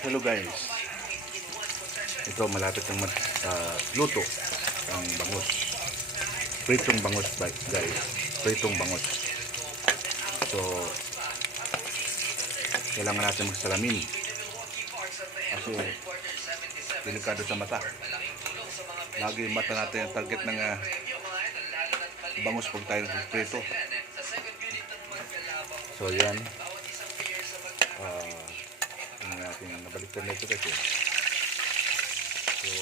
Hello guys, ito malapit ng luto ang bangus, pritong bangus guys, pritong bangus. So kailangan natin magsalamin kasi delikado sa mata. Lagi yung mata natin ang target ng bangus pag tayo nagprito. So yan, natin nabaliktad na ito kasi. So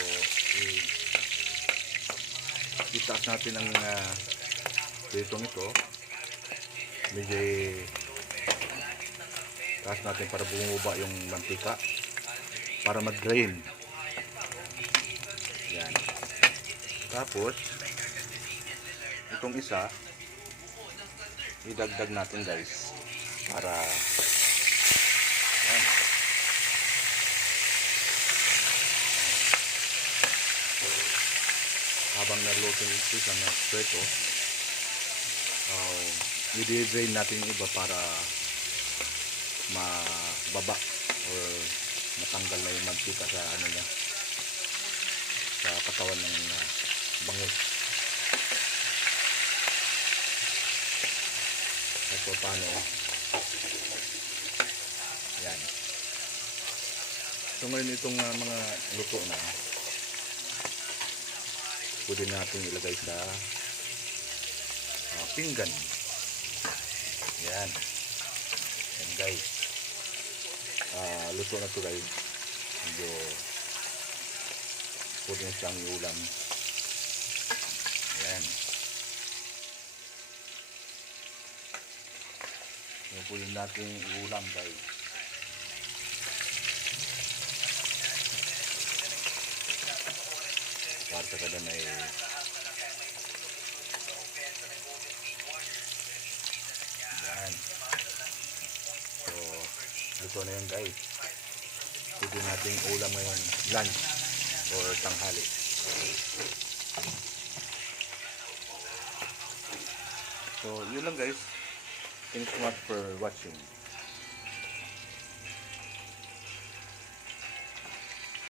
itaas natin ang pritong ito, medyo taas natin para bumuba yung mantika para mag-drain. Yan. Tapos itong isa idagdag natin guys para yan. Habang naluto ito sa prito, i-drain natin yung iba para mababa or matanggal na yung mantika sa ano niya, sa katawan ng bangus. So paano yan. So ngayon itong mga luto na pwede natin ilagay sa pinggan. Yan. Yan guys. Luto na to guys. Medyo pwede na siyang iulam. Yan. Yan pwede natin iulam guys. Para sa kada na yan. So luto na yan guys. Pwede natin ulam ngayon lunch or tanghali. So yun lang guys. Thanks so much for watching.